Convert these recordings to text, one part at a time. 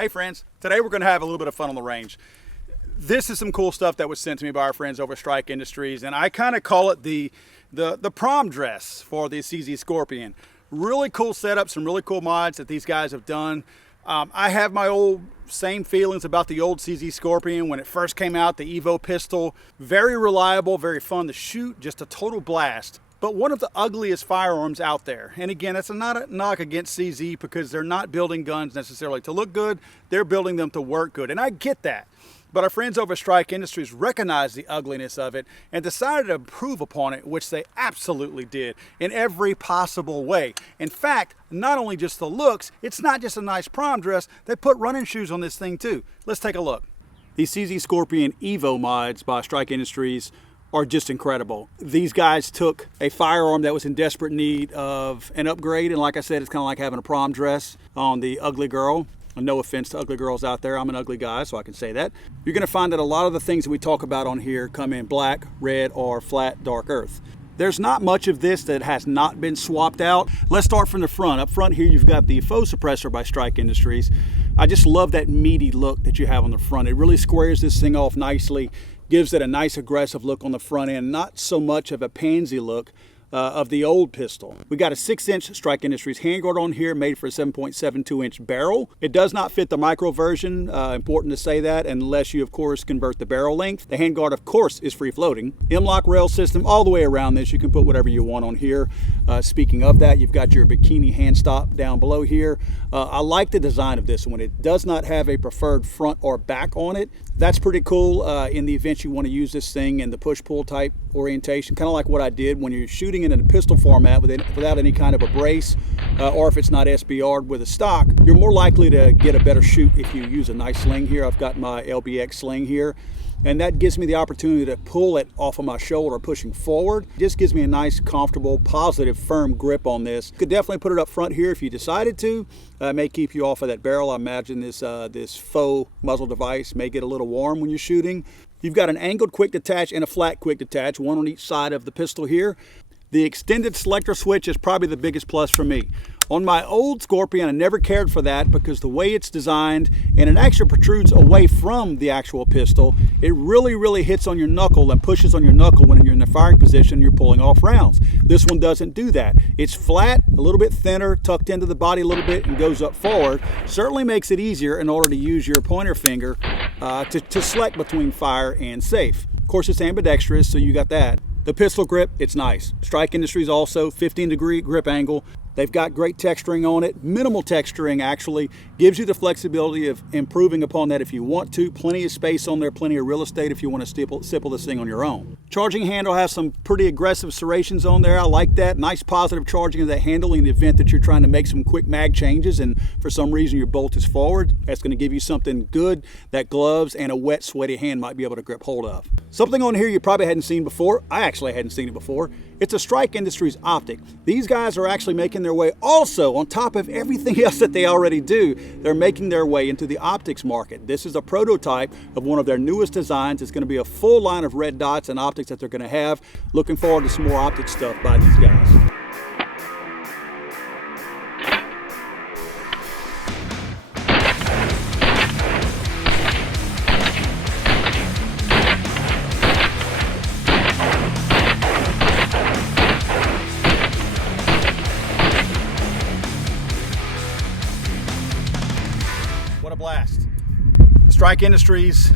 Hey friends, today we're going to have a little bit of fun on the range. This is some cool stuff that was sent to me by our friends over at Strike Industries, and I kind of call it the prom dress for the CZ Scorpion. Really cool setup, some really cool mods that these guys have done. I have my same feelings about the old CZ Scorpion when it first came out, the Evo pistol. Very reliable, very fun to shoot, just a total blast. But one of the ugliest firearms out there. And again, that's not a knock against CZ because they're not building guns necessarily to look good, they're building them to work good. And I get that. But our friends over at Strike Industries recognized the ugliness of it and decided to improve upon it, which they absolutely did in every possible way. In fact, not only just the looks, it's not just a nice prom dress, they put running shoes on this thing too. Let's take a look. These CZ Scorpion Evo Mods by Strike Industries are just incredible. These guys took a firearm that was in desperate need of an upgrade, and like I said, it's kind of like having a prom dress on the ugly girl. No offense to ugly girls out there, I'm an ugly guy, so I can say that. You're gonna find that a lot of the things that we talk about on here come in black, red, or flat dark earth. There's not much of this that has not been swapped out. Let's start from the front. Up front here, you've got the faux suppressor by Strike Industries. I just love that meaty look that you have on the front. It really squares this thing off nicely, gives it a nice aggressive look on the front end, not so much of a pansy look of the old pistol. We got a 6-inch Strike Industries handguard on here, made for a 7.72-inch barrel. It does not fit the micro version, important to say that, unless you of course convert the barrel length. The handguard of course is free floating. M-LOK rail system all the way around this. You can put whatever you want on here. Speaking of that, you've got your bikini hand stop down below here. I like the design of this one. It does not have a preferred front or back on it. That's pretty cool in the event you want to use this thing in the push-pull type orientation, kind of like what I did when you're shooting in a pistol format without any kind of a brace, or if it's not SBR'd with a stock, you're more likely to get a better shoot if you use a nice sling here. I've got my LBX sling here, and that gives me the opportunity to pull it off of my shoulder pushing forward. It just gives me a nice, comfortable, positive, firm grip on this. You could definitely put it up front here if you decided to. It may keep you off of that barrel. I imagine this faux muzzle device may get a little warm when you're shooting. You've got an angled quick detach and a flat quick detach, one on each side of the pistol here. The extended selector switch is probably the biggest plus for me. On my old Scorpion, I never cared for that because the way it's designed, and it actually protrudes away from the actual pistol, it really hits on your knuckle and pushes on your knuckle when you're in the firing position and you're pulling off rounds. This one doesn't do that. It's flat, a little bit thinner, tucked into the body a little bit and goes up forward. Certainly makes it easier in order to use your pointer finger to select between fire and safe. Of course, it's ambidextrous, so you got that. The pistol grip, it's nice. Strike Industries also, 15-degree grip angle. They've got great texturing on it. Minimal texturing actually gives you the flexibility of improving upon that if you want to. Plenty of space on there, plenty of real estate if you want to stipple this thing on your own. Charging handle has some pretty aggressive serrations on there. I like that. Nice positive charging of that handle in the event that you're trying to make some quick mag changes and for some reason your bolt is forward. That's going to give you something good that gloves and a wet, sweaty hand might be able to grip hold of. Something on here you probably hadn't seen before. I actually hadn't seen it before. It's a Strike Industries Optic. These guys are actually making their way also on top of everything else that they already do. They're making their way into the optics market. This is a prototype of one of their newest designs. It's going to be a full line of red dots and optics that they're going to have. Looking forward to some more optic stuff by these guys. What a blast. Strike Industries,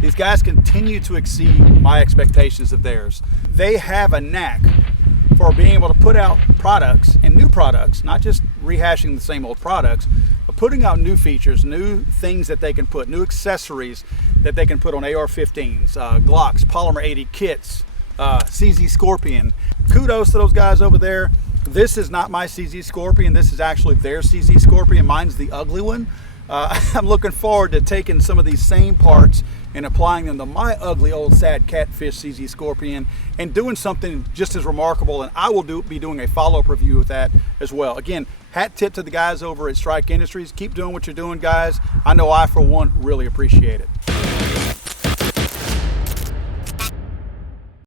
these guys continue to exceed my expectations of theirs. They have a knack for being able to put out products and new products, not just rehashing the same old products, but putting out new features, new things that they can put, new accessories that they can put on AR-15s, Glocks, Polymer 80 kits, CZ Scorpion. Kudos to those guys over there. This is not my CZ Scorpion. This is actually their CZ Scorpion. Mine's the ugly one. I'm looking forward to taking some of these same parts and applying them to my ugly old sad catfish CZ Scorpion and doing something just as remarkable, and I will be doing a follow-up review of that as well. Again, hat tip to the guys over at Strike Industries. Keep doing what you're doing, guys. I know I, for one, really appreciate it.